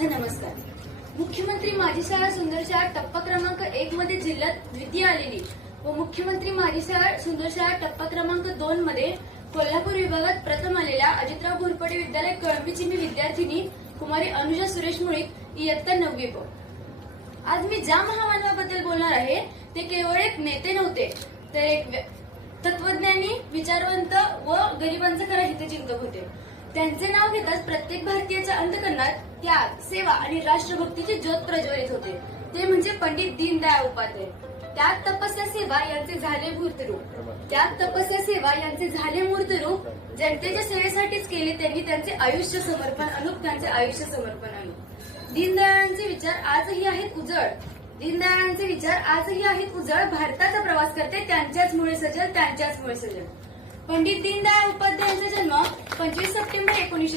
माझा नमस्कार. मुख्यमंत्री माझी शाळा सुंदर शाळा टप्पा क्रमांक 1 मध्ये जिल्ह्यात द्वितीय आलेली व मुख्यमंत्री माझी शाळा सुंदर शाळा टप्पा क्रमांक 2 मध्ये कोल्हापूर विभागात प्रथम आलेल्या अजितराव घोरपडे विद्यालय कळंबीची मी विद्यार्थिनी कुमारी अनुजा सुरेश मुळीक इयत्ता 9वी प. आज मी ज्या महामानवाबद्दल बोलणार आहे ते केवळ एक नेते नव्हते, तर एक तत्वज्ञानी, विचारवंत व गरिबांचे खरे हितचिंतक होते. त्यांचे नाव घेताच प्रत्येक भारतीयाच्या अंतःकरणात त्याग, सेवा आणि राष्ट्रभक्तीची ज्योत प्रज्वलित होते. ते म्हणजे पंडित दीनदयाळ उपाध्याय. त्याग, तपस्या, सेवा यांचे झाले मूर्तरूप. जनतेच्या सेवेसाठीच केले त्यांनी त्यांचे आयुष्य समर्पण अनु. दीनदयाळांचे विचार आजही आहेत उजळ. भारताचा प्रवास करते त्यांच्याचमुळे सजल. पंडित दीनदयाळ उपाध्यायांचा जन्म 25 सप्टेंबर 19